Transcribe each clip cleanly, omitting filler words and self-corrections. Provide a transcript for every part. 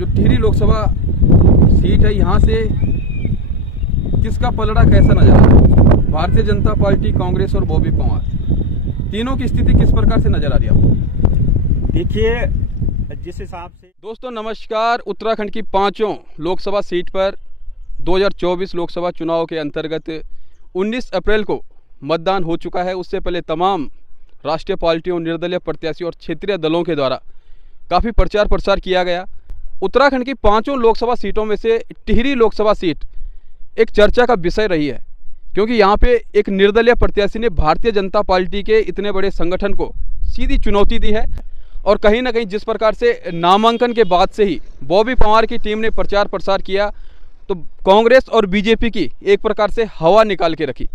जो टिहरी लोकसभा सीट है, यहाँ से किसका पलड़ा कैसा नजर आ रहा है? भारतीय जनता पार्टी, कांग्रेस और बॉबी पंवार, तीनों की स्थिति किस प्रकार से नजर आ रही है आपको? देखिए, जिस हिसाब से दोस्तों नमस्कार। उत्तराखंड की 5 लोकसभा सीट पर 2024 लोकसभा चुनाव के अंतर्गत 19 अप्रैल को मतदान हो चुका है। उससे पहले तमाम राष्ट्रीय पार्टियों, निर्दलीय प्रत्याशियों और क्षेत्रीय दलों के द्वारा काफ़ी प्रचार प्रसार किया गया। उत्तराखंड की 5 लोकसभा सीटों में से टिहरी लोकसभा सीट एक चर्चा का विषय रही है, क्योंकि यहाँ पे एक निर्दलीय प्रत्याशी ने भारतीय जनता पार्टी के इतने बड़े संगठन को सीधी चुनौती दी है। और कहीं ना कहीं जिस प्रकार से नामांकन के बाद से ही बॉबी पंवार की टीम ने प्रचार प्रसार किया, तो कांग्रेस और बीजेपी की एक प्रकार से हवा निकाल के रखी।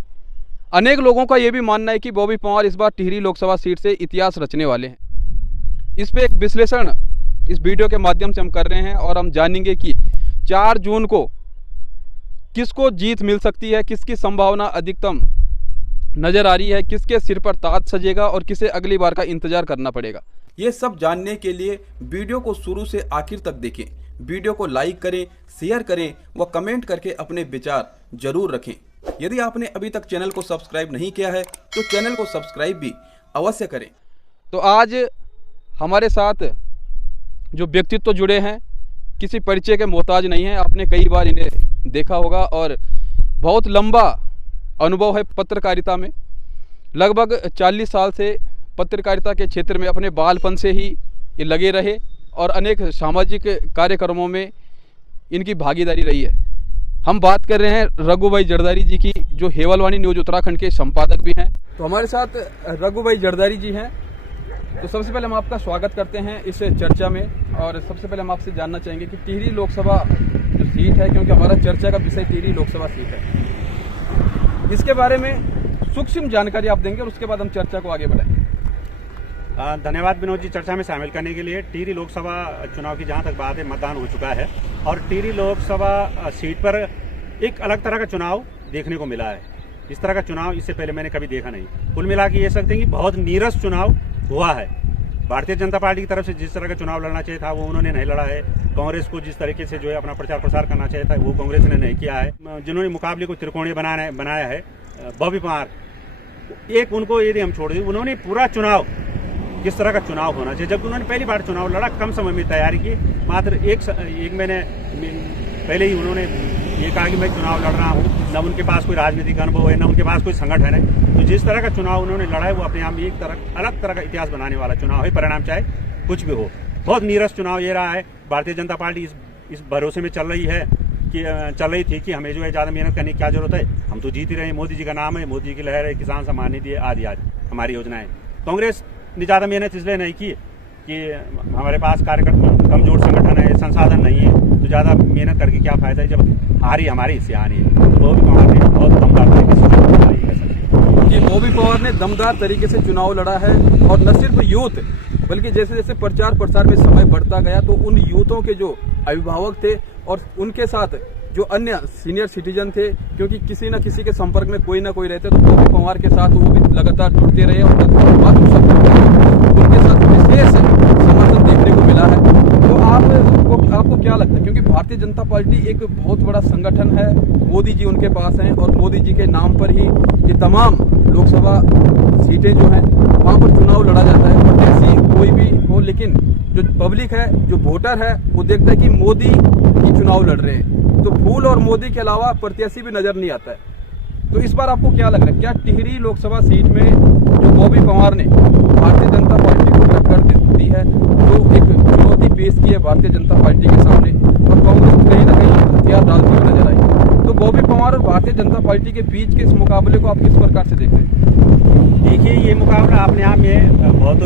अनेक लोगों का ये भी मानना है कि बॉबी पंवार इस बार टिहरी लोकसभा सीट से इतिहास रचने वाले हैं। इस पे एक विश्लेषण इस वीडियो के माध्यम से हम कर रहे हैं और हम जानेंगे कि 4 जून को किसको जीत मिल सकती है, किसकी संभावना अधिकतम नजर आ रही है, किसके सिर पर ताज सजेगा और किसे अगली बार का इंतजार करना पड़ेगा। ये सब जानने के लिए वीडियो को शुरू से आखिर तक देखें। वीडियो को लाइक करें, शेयर करें व कमेंट करके अपने विचार जरूर रखें। यदि आपने अभी तक चैनल को सब्सक्राइब नहीं किया है तो चैनल को सब्सक्राइब भी अवश्य करें। तो आज हमारे साथ जो व्यक्तित्व जुड़े हैं, किसी परिचय के मोहताज नहीं है। आपने कई बार इन्हें देखा होगा और बहुत लंबा अनुभव है पत्रकारिता में। लगभग 40 साल से पत्रकारिता के क्षेत्र में अपने बालपन से ही ये लगे रहे और अनेक सामाजिक कार्यक्रमों में इनकी भागीदारी रही है। हम बात कर रहे हैं रघु भाई जरदारी जी की, जो हेवलवाणी न्यूज उत्तराखंड के संपादक भी हैं। तो हमारे साथ रघु भाई जरदारी जी हैं। तो सबसे पहले हम आपका स्वागत करते हैं इस चर्चा में। और सबसे पहले हम आपसे जानना चाहेंगे कि टिहरी लोकसभा जो सीट है, क्योंकि हमारा चर्चा का विषय टिहरी लोकसभा सीट है, इसके बारे में सूक्ष्म जानकारी आप देंगे और उसके बाद हम चर्चा को आगे बढ़ाएंगे। धन्यवाद विनोद जी, चर्चा में शामिल करने के लिए। टिहरी लोकसभा चुनाव की जहां तक बात है, मतदान हो चुका है और टिहरी लोकसभा सीट पर एक अलग तरह का चुनाव देखने को मिला है। इस तरह का चुनाव इससे पहले मैंने कभी देखा नहीं। कुल मिला के ये सकते हैं कि बहुत नीरस चुनाव हुआ है। भारतीय जनता पार्टी की तरफ से जिस तरह का चुनाव लड़ना चाहिए था वो उन्होंने नहीं लड़ा है। कांग्रेस को जिस तरीके से जो है अपना प्रचार प्रसार करना चाहिए था वो कांग्रेस ने नहीं किया है। जिन्होंने मुकाबले को त्रिकोणीय बनाया है, बॉबी पंवार, एक उनको यदि हम छोड़ दें, उन्होंने पूरा चुनाव किस तरह का चुनाव होना चाहिए, जबकि उन्होंने पहली बार चुनाव लड़ा, कम समय में तैयारी की। मात्र एक महीने पहले ही उन्होंने ये कहा कि मैं चुनाव लड़ रहा हूँ। न उनके पास कोई राजनीतिक अनुभव है, न उनके पास कोई संगठन है। तो जिस तरह का चुनाव उन्होंने लड़ा है वो अपने आप में एक अलग तरह का इतिहास बनाने वाला चुनाव है। परिणाम चाहे कुछ भी हो, बहुत नीरस चुनाव ये रहा है। भारतीय जनता पार्टी इस भरोसे में चल रही थी कि हमें जो है ज़्यादा मेहनत करने की क्या जरूरत है, हम तो जीत ही रहे हैं। मोदी जी का नाम है, मोदी जी की लहर है, किसान सम्मान निधि आदि हमारी योजनाएं। कांग्रेस ने ज़्यादा मेहनत इसलिए नहीं की कि हमारे पास कार्यकर्ता कमजोर संगठन है, संसाधन नहीं है, तो ज़्यादा मेहनत करके क्या फायदा है जब हारी हमारी हिस्से हारी है। तो बॉबी पंवार ने बहुत दमदार तरीके से जी, बॉबी पंवार ने दमदार तरीके से चुनाव लड़ा है। और न सिर्फ यूथ, बल्कि जैसे जैसे प्रचार प्रसार में समय बढ़ता गया तो उन यूथों के जो अभिभावक थे और उनके साथ जो अन्य सीनियर सिटीजन थे, क्योंकि किसी न किसी के संपर्क में कोई ना कोई रहते, तो बॉबी पंवार के साथ वो भी लगातार जुड़ते रहे और उनके साथ विशेष समर्थन देखने को मिला है। तो आपको क्या लगता है, क्योंकि भारतीय जनता पार्टी एक बहुत बड़ा संगठन है, मोदी जी उनके पास हैं और मोदी जी के नाम पर ही ये तमाम लोकसभा सीटें जो हैं वहाँ पर चुनाव लड़ा जाता है, प्रत्याशी कोई भी हो, लेकिन जो पब्लिक है, जो वोटर है, वो देखता है कि मोदी ही चुनाव लड़ रहे हैं, तो फूल और मोदी के अलावा प्रत्याशी भी नजर नहीं आता है। तो इस बार आपको क्या लग रहा है, क्या टिहरी लोकसभा सीट में जो बॉबी पंवार ने भारतीय जनता पार्टी को टक्कर दी है, जो एक चुनौती पेश की है भारतीय जनता पार्टी के सामने, और कांग्रेस कहीं ना कहीं हथियार डालती हुई नजर आई, तो बॉबी पंवार और भारतीय जनता पार्टी के बीच के इस मुकाबले को आप किस प्रकार से देखते हैं? देखिए, ये मुकाबला अपने आप में बहुत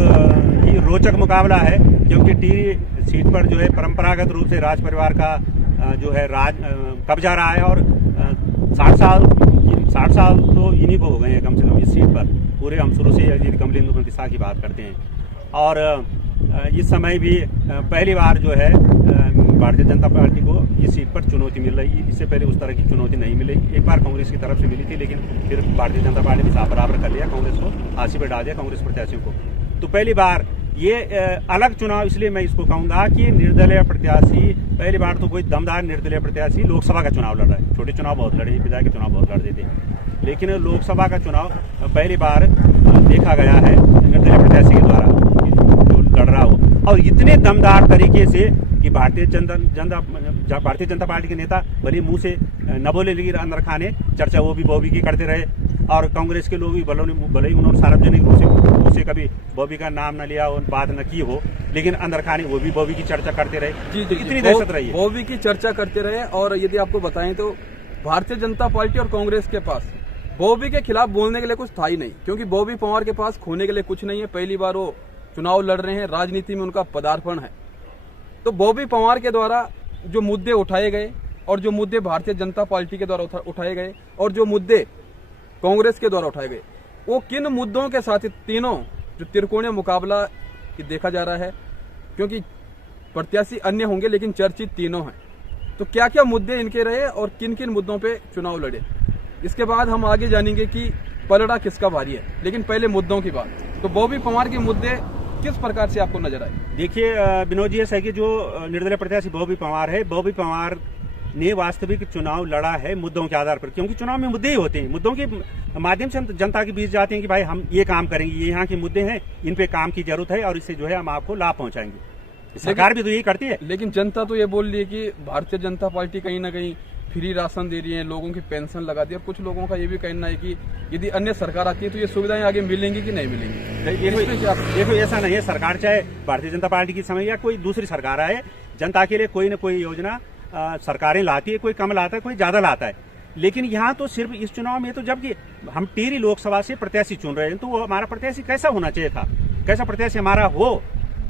ही रोचक मुकाबला है, क्योंकि टिहरी सीट पर जो है परंपरागत रूप से राज परिवार का जो है कब्जा रहा है और 60 साल तो इन्हीं को हो गए हैं कम से कम इस सीट पर। पूरे हम शुरू से यदि कमलेंदु प्रतिष्ठा की बात करते हैं, और इस समय भी पहली बार जो है भारतीय जनता पार्टी को इस सीट पर चुनौती मिल रही है। इससे पहले उस तरह की चुनौती नहीं मिली। एक बार कांग्रेस की तरफ से मिली थी, लेकिन फिर भारतीय जनता पार्टी ने साथ बराबर कर लिया, कांग्रेस को फांसी पर डाल दिया, कांग्रेस प्रत्याशियों को। तो पहली बार ये अलग चुनाव इसलिए मैं इसको कहूंगा कि निर्दलीय प्रत्याशी पहली बार तो कोई दमदार निर्दलीय प्रत्याशी लोकसभा का चुनाव लड़ रहा है। छोटे चुनाव बहुत लड़े, विधायक के चुनाव बहुत लड़ते थे, लेकिन लोकसभा का चुनाव पहली बार देखा गया है निर्दलीय प्रत्याशी के द्वारा जो लड़ रहा हो, और इतने दमदार तरीके से कि भारतीय जनता पार्टी के नेता भले मुंह से न बोले, लेकिन अंदर खाने चर्चा वो भी बॉबी की करते रहे, और कांग्रेस के लोग भी भले ही उन्होंने सार्वजनिक रूप से कभी बॉबी का नाम न लिया हो, बात न की हो, लेकिन अंदर खाने वो भी बॉबी की चर्चा करते रहे। जी, इतनी दहशत रही है, बॉबी की चर्चा करते रहे। और यदि आपको बताएं तो भारतीय जनता पार्टी और कांग्रेस के पास बॉबी के खिलाफ बोलने के लिए कुछ था ही नहीं, क्योंकि बॉबी पंवार के पास खोने के लिए कुछ नहीं है। पहली बार वो चुनाव लड़ रहे हैं, राजनीति में उनका पदार्पण है। तो बॉबी पंवार के द्वारा जो मुद्दे उठाए गए और जो मुद्दे भारतीय जनता पार्टी के द्वारा उठाए गए और जो मुद्दे कांग्रेस के द्वारा उठाए गए, वो किन मुद्दों के साथ तीनों जो त्रिकोणीय मुकाबला देखा जा रहा है, क्योंकि प्रत्याशी अन्य होंगे लेकिन चर्चित तीनों हैं। तो क्या क्या मुद्दे इनके रहे और किन किन मुद्दों पे चुनाव लड़े, इसके बाद हम आगे जानेंगे कि पलड़ा किसका भारी है। लेकिन पहले मुद्दों की बात, तो बॉबी पंवार के मुद्दे किस प्रकार से आपको नजर आए? देखिए विनोद जी, ऐसा है कि जो निर्दलीय प्रत्याशी बॉबी पंवार है, बॉबी पंवार ने वास्तविक चुनाव लड़ा है मुद्दों के आधार पर, क्योंकि चुनाव में मुद्दे ही होते हैं, मुद्दों के माध्यम से हम जनता के बीच जाते हैं कि भाई हम ये काम करेंगे, ये यहाँ के मुद्दे हैं, इन पे काम की जरूरत है और इससे जो है हम आपको लाभ पहुंचाएंगे। सरकार भी तो यही करती है। लेकिन जनता तो ये बोल रही है कि भारतीय जनता पार्टी कहीं ना कहीं फ्री राशन दे रही है, लोगों की पेंशन लगा दी है। कुछ लोगों का ये भी कहना है कि यदि अन्य सरकार आती है तो ये सुविधाएं आगे मिलेंगी कि नहीं मिलेंगी। देखो ऐसा नहीं है, सरकार चाहे भारतीय जनता पार्टी की समय या कोई दूसरी सरकार आए, जनता के लिए कोई न कोई योजना सरकारें लाती है, कोई कम लाता है, कोई ज्यादा लाता है। लेकिन यहाँ तो सिर्फ इस चुनाव में तो जबकि हम टिहरी लोकसभा से प्रत्याशी चुन रहे हैं, तो वो हमारा प्रत्याशी कैसा होना चाहिए था, कैसा प्रत्याशी हमारा हो,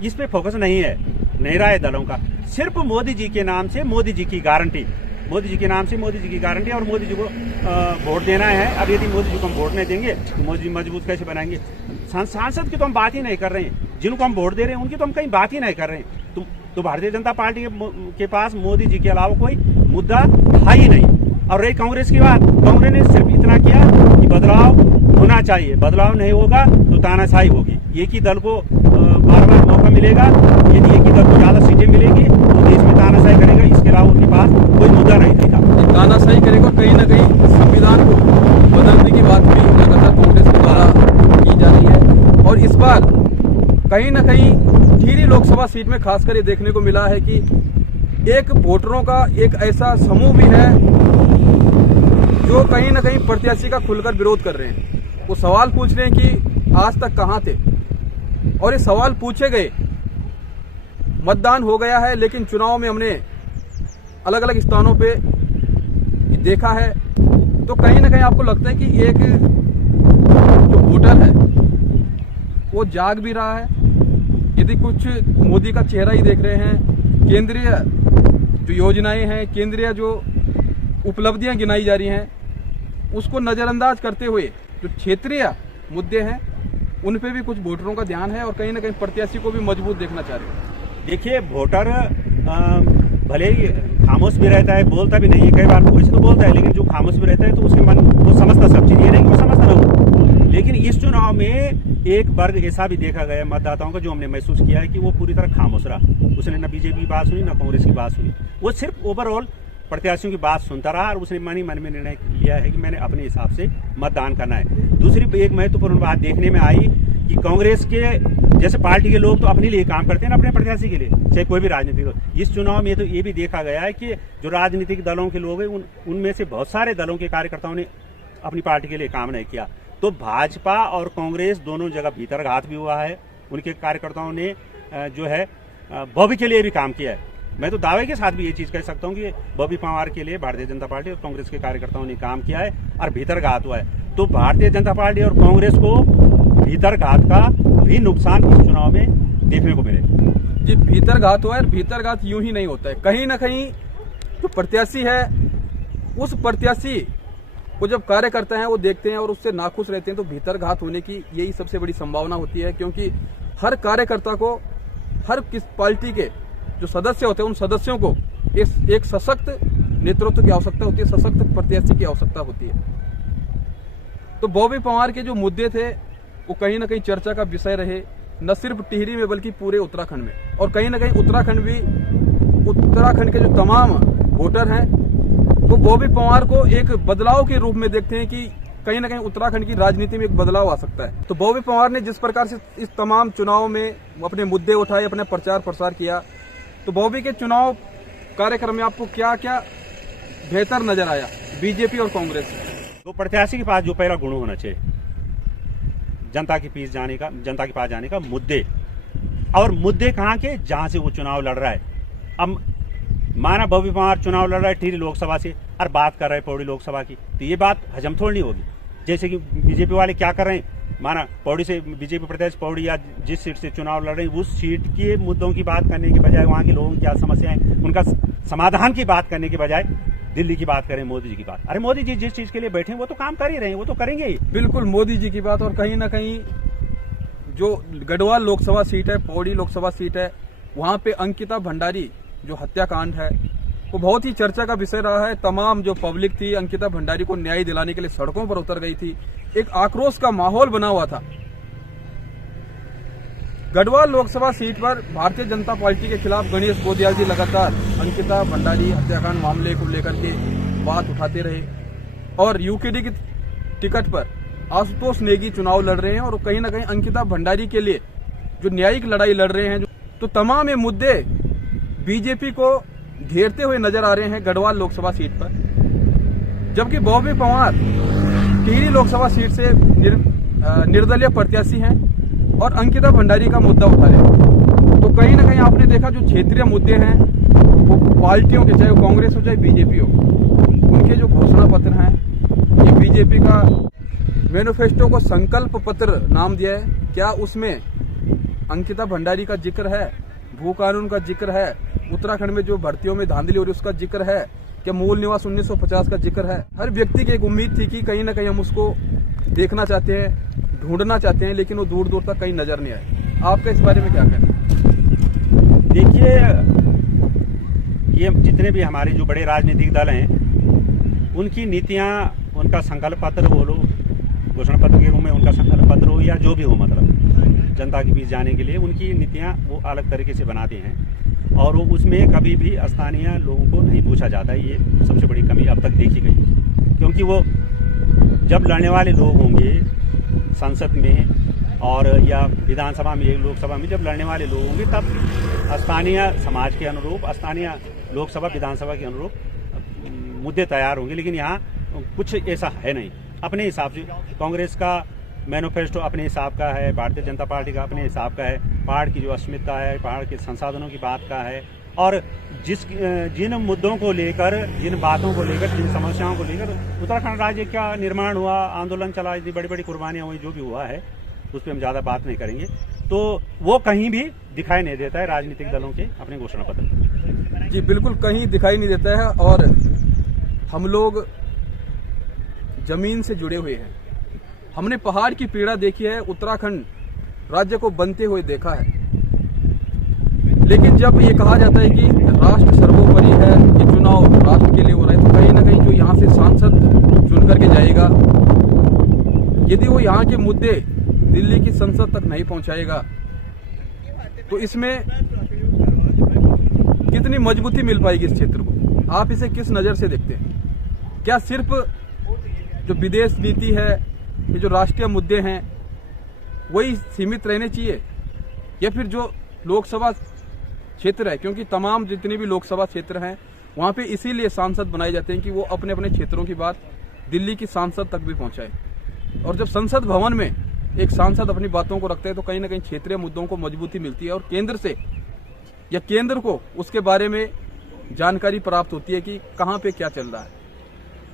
इस पे फोकस नहीं है, नहीं रहा है दलों का। सिर्फ मोदी जी के नाम से मोदी जी की गारंटी, मोदी जी के नाम से मोदी जी की गारंटी, और मोदी जी को वोट देना है। अब यदि मोदी जी को हम वोट नहीं देंगे तो मोदी जी मजबूत कैसे बनाएंगे? सांसद की तो हम बात ही नहीं कर रहे हैं, जिनको हम वोट दे रहे हैं उनकी तो हम कहीं बात ही नहीं कर रहे हैं। तो भारतीय जनता पार्टी के पास मोदी जी के अलावा कोई मुद्दा था ही नहीं। और रही कांग्रेस की बात, कांग्रेस ने सिर्फ इतना किया कि बदलाव होना चाहिए, बदलाव नहीं होगा तो तानाशाही होगी, एक ही दल को बार बार मौका मिलेगा, यदि एक ही दल को ज्यादा सीटें मिलेगी तो देश में तानाशाही करेगा, इसके अलावा उनके पास कोई मुद्दा नहीं था। तानाशाही करेगा, कहीं ना कहीं संविधान को बदलने की बात भी लगातार कांग्रेस के द्वारा की जा रही है। और इस बार कहीं ना कहीं टिहरी लोकसभा सीट में खासकर ये देखने को मिला है कि एक वोटरों का एक ऐसा समूह भी है जो कहीं ना कहीं प्रत्याशी का खुलकर विरोध कर रहे हैं। वो सवाल पूछ रहे हैं कि आज तक कहां थे, और ये सवाल पूछे गए, मतदान हो गया है, लेकिन चुनाव में हमने अलग अलग स्थानों पे देखा है, तो कहीं ना कहीं आपको लगता है कि एक जो वोटर है वो जाग भी रहा है। यदि कुछ मोदी का चेहरा ही देख रहे हैं, केंद्रीय जो योजनाएं हैं, केंद्रीय जो उपलब्धियां गिनाई जा रही हैं, उसको नजरअंदाज करते हुए जो क्षेत्रीय मुद्दे हैं उन पे भी कुछ वोटरों का ध्यान है और कहीं ना कहीं प्रत्याशी को भी मजबूत देखना चाह रहे हैं। देखिए वोटर भले ही खामोश भी रहता है, बोलता भी नहीं है, कई बार वैसे तो बोलता है, लेकिन जो खामोश भी रहता है तो उसके मन वो समझता सब चीज, ये नहीं कि वो समझता ना हो। लेकिन इस चुनाव में एक वर्ग ऐसा भी देखा गया मतदाताओं का, जो हमने महसूस किया है कि वो पूरी तरह खामोश रहा, उसने न बीजेपी की बात सुनी न कांग्रेस की बात सुनी, वो सिर्फ ओवरऑल प्रत्याशियों की बात सुनता रहा और उसने मन ही मन में निर्णय लिया है कि मैंने अपने हिसाब से मतदान करना है। दूसरी एक महत्वपूर्ण बात देखने में आई कि कांग्रेस के जैसे पार्टी के लोग तो अपने लिए काम करते हैं ना, अपने प्रत्याशी के लिए, चाहे कोई भी राजनीतिक दल। इस चुनाव में तो ये भी देखा गया है कि जो राजनीतिक दलों के लोग हैं उनमें से बहुत सारे दलों के कार्यकर्ताओं ने अपनी पार्टी के लिए काम नहीं किया। तो भाजपा और कांग्रेस दोनों जगह भीतर घात भी हुआ है, उनके कार्यकर्ताओं ने जो है बॉबी के लिए भी काम किया है। मैं तो दावे के साथ भी ये चीज कह सकता हूँ कि बॉबी पंवार के लिए भारतीय जनता पार्टी और कांग्रेस के कार्यकर्ताओं ने काम किया है और भीतर घात हुआ है। तो भारतीय जनता पार्टी और कांग्रेस को भीतर घात का भी नुकसान इस चुनाव में देखने को मिले। जी, भीतर घात हुआ है। भीतर घात यूं ही नहीं होता है, कहीं ना कहीं जो प्रत्याशी है उस प्रत्याशी वो जब कार्य करते हैं वो देखते हैं और उससे नाखुश रहते हैं, तो भीतर घात होने की यही सबसे बड़ी संभावना होती है। क्योंकि हर कार्यकर्ता को, हर किस पार्टी के जो सदस्य होते हैं उन सदस्यों को एक सशक्त नेतृत्व की आवश्यकता होती है, सशक्त प्रत्याशी की आवश्यकता होती है। तो बॉबी पंवार के जो मुद्दे थे वो कहीं ना कहीं चर्चा का विषय रहे, न सिर्फ टिहरी में बल्कि पूरे उत्तराखंड में। और कहीं ना कहीं उत्तराखंड के जो तमाम वोटर हैं वो बॉबी पंवार को एक बदलाव के रूप में देखते हैं कि कहीं ना कहीं उत्तराखंड की राजनीति में एक बदलाव आ सकता है। तो बॉबी पंवार ने जिस प्रकार से इस तमाम चुनाव में अपने मुद्दे उठाए, अपने प्रचार प्रसार किया, तो बॉबी के चुनाव कार्यक्रम में आपको क्या क्या बेहतर नजर आया बीजेपी और कांग्रेस में? तो प्रत्याशी के पास जो पहला गुण होना चाहिए, जनता के पास जाने का मुद्दे, और मुद्दे कहाँ के, जहां से वो चुनाव लड़ रहा है। अब माना बॉबी पंवार चुनाव लड़ रहा है टिहरी लोकसभा से और बात कर रहे हैं पौड़ी लोकसभा की, तो ये बात हजम थोड़ी नहीं होगी। जैसे कि बीजेपी वाले क्या कर रहे हैं, माना पौड़ी से बीजेपी प्रत्याशी पौड़ी या जिस सीट से चुनाव लड़ रहे हैं उस सीट के मुद्दों की बात करने के बजाय, वहां के लोगों की क्या समस्याएं, उनका समाधान की बात करने के बजाय दिल्ली की बात करें, मोदी जी की बात। अरे मोदी जी जिस चीज के लिए बैठे हैं वो तो काम कर ही रहे हैं, वो तो करेंगे ही। बिल्कुल मोदी जी की बात। और कहीं ना कहीं जो गढ़वाल लोकसभा सीट है, पौड़ी लोकसभा सीट है, वहां पे अंकिता भंडारी जो हत्याकांड है वो बहुत ही चर्चा का विषय रहा है। तमाम जो पब्लिक थी अंकिता भंडारी को न्याय दिलाने के लिए सड़कों पर उतर गई थी, एक आक्रोश का माहौल बना हुआ था। गढ़वाल लोकसभा सीट पर भारतीय जनता पार्टी के खिलाफ गणेश गोदियाल जी लगातार अंकिता भंडारी हत्याकांड मामले को लेकर के बात उठाते रहे, और यूकेडी की टिकट पर आशुतोष नेगी चुनाव लड़ रहे हैं और कहीं ना कहीं अंकिता भंडारी के लिए जो न्यायिक लड़ाई लड़ रहे हैं। तो तमाम ये मुद्दे बीजेपी को घेरते हुए नजर आ रहे हैं गढ़वाल लोकसभा सीट पर, जबकि बॉबी पंवार टिहरी लोकसभा सीट से निर्दलीय प्रत्याशी हैं और अंकिता भंडारी का मुद्दा उठा रहे हैं। तो कहीं ना कहीं आपने देखा जो क्षेत्रीय मुद्दे हैं वो पार्टियों के, चाहे वो कांग्रेस हो चाहे बीजेपी हो, उनके जो घोषणा पत्र हैं, ये बीजेपी का मैनिफेस्टो को संकल्प पत्र नाम दिया है, क्या उसमें अंकिता भंडारी का जिक्र है, भू कानून का जिक्र है, उत्तराखंड में जो भर्तियों में धांधली हो रही उसका जिक्र है, क्या मूल निवास 1950 का जिक्र है? हर व्यक्ति की एक उम्मीद थी कि कहीं ना कहीं हम उसको देखना चाहते हैं, ढूंढना चाहते हैं, लेकिन वो दूर दूर तक कहीं नजर नहीं आए। आपका इस बारे में क्या कहना है? देखिए, ये जितने भी हमारे जो बड़े राजनीतिक दल हैं उनकी नीतियां, उनका संकल्प पत्र बोलो, घोषणा पत्र के रूप में उनका संकल्प पत्र हो या जो भी हो, मतलब जनता के बीच जाने के लिए उनकी नीतियां वो अलग तरीके से बनाते हैं और वो उसमें कभी भी स्थानीय लोगों को नहीं पूछा जाता है। ये सबसे बड़ी कमी अब तक देखी गई, क्योंकि वो जब लड़ने वाले लोग होंगे संसद में और या विधानसभा में, लोकसभा में जब लड़ने वाले लोग होंगे तब स्थानीय समाज के अनुरूप, स्थानीय लोकसभा विधानसभा के अनुरूप मुद्दे तैयार होंगे। लेकिन यहाँ कुछ ऐसा है नहीं। अपने हिसाब से कांग्रेस का मैनिफेस्टो अपने हिसाब का है, भारतीय जनता पार्टी का अपने हिसाब का है, पहाड़ की जो अस्मिता है, पहाड़ के संसाधनों की बात का है, और जिन मुद्दों को लेकर, जिन बातों को लेकर, जिन समस्याओं को लेकर उत्तराखंड राज्य का निर्माण हुआ, आंदोलन चला, इतनी बड़ी बड़ी कुर्बानियां हुई, जो भी हुआ है उस पर हम ज़्यादा बात नहीं करेंगे। तो वो कहीं भी दिखाई नहीं देता है राजनीतिक दलों के अपने घोषणा पत्र। जी बिल्कुल, कहीं दिखाई नहीं देता है। और हम लोग जमीन से जुड़े हुए हैं, हमने पहाड़ की पीड़ा देखी है, उत्तराखंड राज्य को बनते हुए देखा है। लेकिन जब ये कहा जाता है कि राष्ट्र सर्वोपरि है, ये चुनाव राष्ट्र के लिए हो रहा है, तो कहीं ना कहीं जो यहाँ से सांसद चुन करके जाएगा, यदि वो यहाँ के मुद्दे दिल्ली की संसद तक नहीं पहुंचाएगा तो इसमें कितनी मजबूती मिल पाएगी इस क्षेत्र को? आप इसे किस नजर से देखते हैं? क्या सिर्फ जो विदेश नीति है, ये जो राष्ट्रीय मुद्दे हैं वही सीमित रहने चाहिए, या फिर जो लोकसभा क्षेत्र है, क्योंकि तमाम जितने भी लोकसभा क्षेत्र हैं वहां पे इसीलिए सांसद बनाए जाते हैं कि वो अपने अपने क्षेत्रों की बात दिल्ली की सांसद तक भी पहुंचाए। और जब संसद भवन में एक सांसद अपनी बातों को रखते हैं तो कहीं ना कहीं क्षेत्रीय मुद्दों को मजबूती मिलती है और केंद्र से या केंद्र को उसके बारे में जानकारी प्राप्त होती है कि कहाँ पे क्या चल रहा है।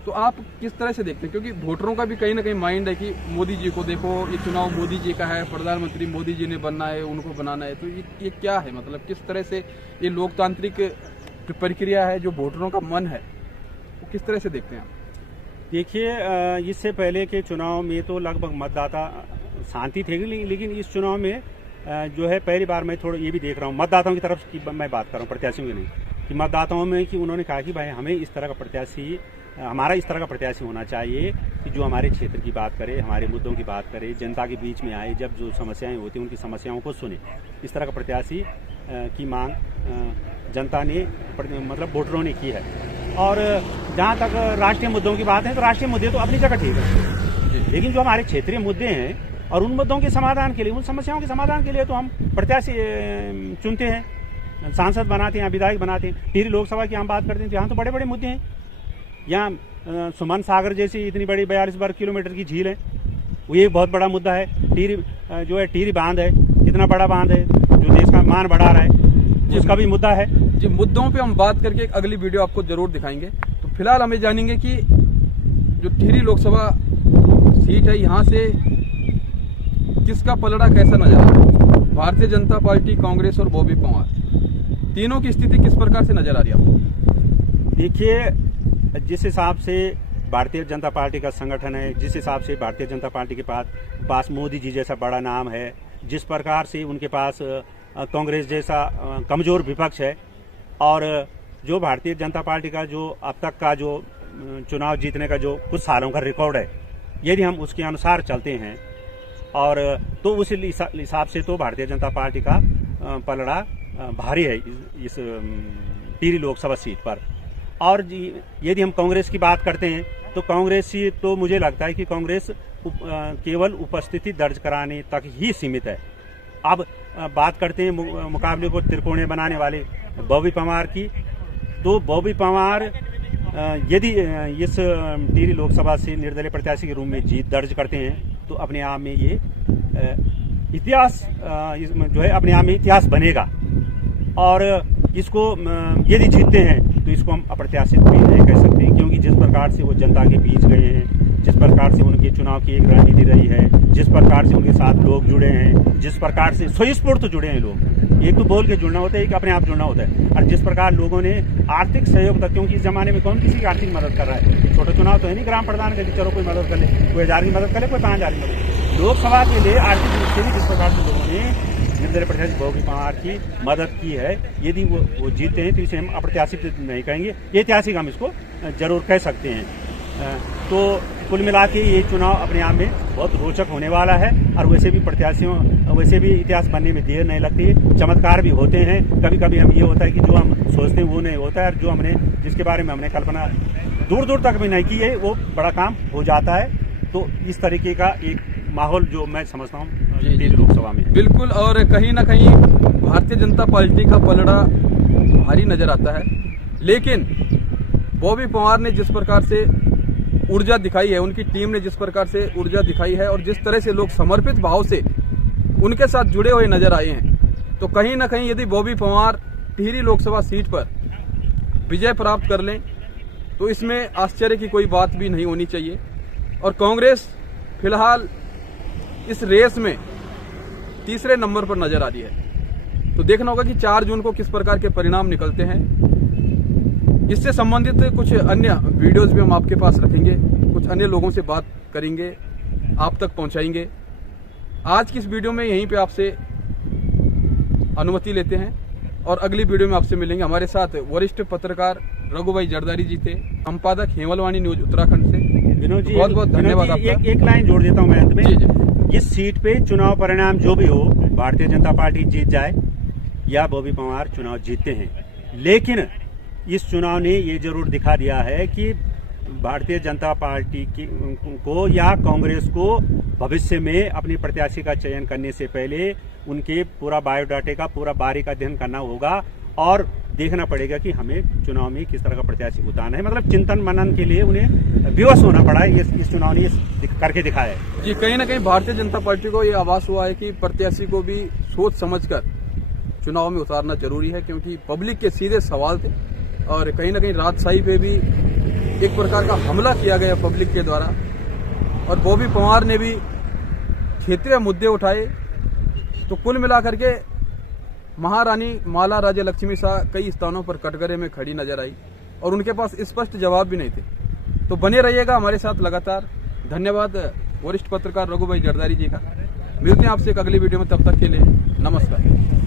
तो आप किस तरह से देखते हैं? क्योंकि वोटरों का भी कहीं ना कहीं माइंड है कि मोदी जी को देखो, ये चुनाव मोदी जी का है, प्रधानमंत्री मोदी जी ने बनना है, उनको बनाना है। तो ये क्या है, मतलब किस तरह से ये लोकतांत्रिक प्रक्रिया है, जो वोटरों का मन है, वो किस तरह से देखते हैं आप? देखिए, इससे पहले के चुनाव में तो लगभग मतदाता शांति थे, लेकिन इस चुनाव में जो है पहली बार मैं थोड़ा ये भी देख रहा हूँ, मतदाताओं की तरफ की मैं बात कर रहा हूँ, प्रत्याशियों की नहीं, कि मतदाताओं में कि उन्होंने कहा कि भाई हमें इस तरह का प्रत्याशी, हमारा इस तरह का प्रत्याशी होना चाहिए कि जो हमारे क्षेत्र की बात करे, हमारे मुद्दों की बात करे, जनता के बीच में आए, जब जो समस्याएं होती हैं उनकी समस्याओं को सुने। इस तरह का प्रत्याशी की मांग जनता ने मतलब वोटरों ने की है। और जहाँ तक राष्ट्रीय मुद्दों की बात है तो राष्ट्रीय मुद्दे तो अपनी जगह ठीक है, लेकिन जो हमारे क्षेत्रीय मुद्दे हैं और उन मुद्दों के समाधान के लिए, उन समस्याओं के समाधान के लिए तो हम प्रत्याशी चुनते हैं, सांसद बनाते हैं, विधायक बनाते हैं। टिहरी लोकसभा की हम बात करते हैं तो यहाँ तो बड़े बड़े मुद्दे हैं। यहाँ सुमन सागर जैसी इतनी बड़ी 42 वर्ग किलोमीटर की झील है, वो एक बहुत बड़ा मुद्दा है। टिहरी जो है टिहरी बांध है, इतना बड़ा बांध है जो देश का मान बढ़ा रहा है, उसका भी मुद्दा है। जी, मुद्दों पे हम बात करके एक अगली वीडियो आपको जरूर दिखाएंगे। तो फिलहाल हमें जानेंगे कि जो टिहरी लोकसभा सीट है, यहाँ से किसका पलड़ा कैसा नजर आ रहा है? भारतीय जनता पार्टी, कांग्रेस और बॉबी पवार, तीनों की स्थिति किस प्रकार से नजर आ रही है आपको? देखिए, जिस हिसाब से भारतीय जनता पार्टी का संगठन है, जिस हिसाब से भारतीय जनता पार्टी के पास मोदी जी जैसा बड़ा नाम है, जिस प्रकार से उनके पास कांग्रेस जैसा कमजोर विपक्ष है, और जो भारतीय जनता पार्टी का जो अब तक का जो चुनाव जीतने का जो कुछ सालों का रिकॉर्ड है, यदि हम उसके अनुसार चलते हैं और तो उस हिसाब से तो भारतीय जनता पार्टी का पलड़ा भारी है इस टिहरी लोकसभा सीट पर। और यदि हम कांग्रेस की बात करते हैं तो कांग्रेस ही तो मुझे लगता है कि कांग्रेस केवल उपस्थिति दर्ज कराने तक ही सीमित है। अब बात करते हैं मुकाबले को त्रिकोणीय बनाने वाले बॉबी पवार की, तो बॉबी पवार यदि इस टिहरी लोकसभा से निर्दलीय प्रत्याशी के रूप में जीत दर्ज करते हैं तो अपने आप में ये इतिहास जो है अपने आप में इतिहास बनेगा। और इसको यदि जीतते हैं तो इसको हम अप्रत्याशित भी नहीं कह सकते, क्योंकि जिस प्रकार से वो जनता के बीच गए हैं, जिस प्रकार से उनके चुनाव की एक रणनीति रही है, जिस प्रकार से उनके साथ लोग जुड़े हैं, जिस प्रकार से स्वयंस्फूर्त जुड़े हैं लोग, एक तो बोल के जुड़ना होता है, एक अपने आप जुड़ना होता है। और जिस प्रकार लोगों ने आर्थिक सहयोग तक, क्योंकि इस जमाने में कौन किसी की आर्थिक मदद कर रहा है, छोटा चुनाव तो है नहीं ग्राम प्रधान का कि चलो कोई मदद कर ले, कोई 1000 की मदद कर ले, कोई 5000 की मदद। लोकसभा के लिए आर्थिक रूप से भी जिस प्रकार से लोगों ने निर्दलीय प्रत्याशी बॉबी पवार की मदद की है, यदि वो जीतते हैं तो इसे हम अप्रत्याशित नहीं कहेंगे, ये ऐतिहासिक हम इसको जरूर कह सकते हैं। तो कुल मिला के ये चुनाव अपने आप में बहुत रोचक होने वाला है। और वैसे भी प्रत्याशियों वैसे भी इतिहास बनने में देर नहीं लगती है, चमत्कार भी होते हैं। कभी कभी हम ये होता है कि जो हम सोचते हैं वो नहीं होता है, और जो हमने जिसके बारे में हमने कल्पना दूर दूर तक भी नहीं की है वो बड़ा काम हो जाता है। तो इस तरीके का एक माहौल जो मैं समझता हूँ टिहरी लोकसभा में बिल्कुल। और कहीं ना कहीं भारतीय जनता पार्टी का पलड़ा भारी नजर आता है, लेकिन बॉबी पवार ने जिस प्रकार से ऊर्जा दिखाई है, उनकी टीम ने जिस प्रकार से ऊर्जा दिखाई है, और जिस तरह से लोग समर्पित भाव से उनके साथ जुड़े हुए नजर आए हैं, तो कहीं ना कहीं यदि बॉबी पवार टिहरी लोकसभा सीट पर विजय प्राप्त कर लें तो इसमें आश्चर्य की कोई बात भी नहीं होनी चाहिए। और कांग्रेस फिलहाल इस रेस में तीसरे नंबर पर नजर आ रही है। तो देखना होगा कि 4 जून को किस प्रकार के परिणाम निकलते हैं। इससे संबंधित कुछ अन्य वीडियोस भी हम आपके पास रखेंगे, कुछ अन्य लोगों से बात करेंगे, आप तक पहुंचाएंगे। आज की इस वीडियो में यहीं पे आपसे अनुमति लेते हैं और अगली वीडियो में आपसे मिलेंगे। हमारे साथ वरिष्ठ पत्रकार रघु भाई जरदारी जी थे, संपादक हेमलवाणी न्यूज उत्तराखंड से। विनोद जी बहुत बहुत धन्यवाद आपका। एक लाइन जोड़ देता हूँ मैं अंत में। जी जी। इस सीट पे चुनाव परिणाम जो भी हो, भारतीय जनता पार्टी जीत जाए या बॉबी पवार चुनाव जीतते हैं, लेकिन इस चुनाव ने ये जरूर दिखा दिया है कि भारतीय जनता पार्टी को या कांग्रेस को भविष्य में अपनी प्रत्याशी का चयन करने से पहले उनके पूरा बायोडाटे का पूरा बारीक अध्ययन करना होगा और देखना पड़ेगा कि हमें चुनाव में किस तरह का प्रत्याशी उतारना है। मतलब चिंतन मनन के लिए उन्हें विवश होना पड़ा है, इस चुनाव ने करके दिखाया है। जी, कहीं ना कहीं भारतीय जनता पार्टी को ये आभास हुआ है कि प्रत्याशी को भी सोच समझकर चुनाव में उतारना जरूरी है, क्योंकि पब्लिक के सीधे सवाल थे और कहीं ना कहीं राजशाही पे भी एक प्रकार का हमला किया गया पब्लिक के द्वारा। और बॉबी पवार ने भी क्षेत्रीय मुद्दे उठाए। तो कुल मिलाकर के महारानी माला राज्य लक्ष्मी शाह कई स्थानों पर कटघरे में खड़ी नजर आई और उनके पास स्पष्ट जवाब भी नहीं थे। तो बने रहिएगा हमारे साथ लगातार। धन्यवाद वरिष्ठ पत्रकार रघु भाई जरदारी जी का। मिलते हैं आपसे एक अगली वीडियो में, तब तक के लिए नमस्कार।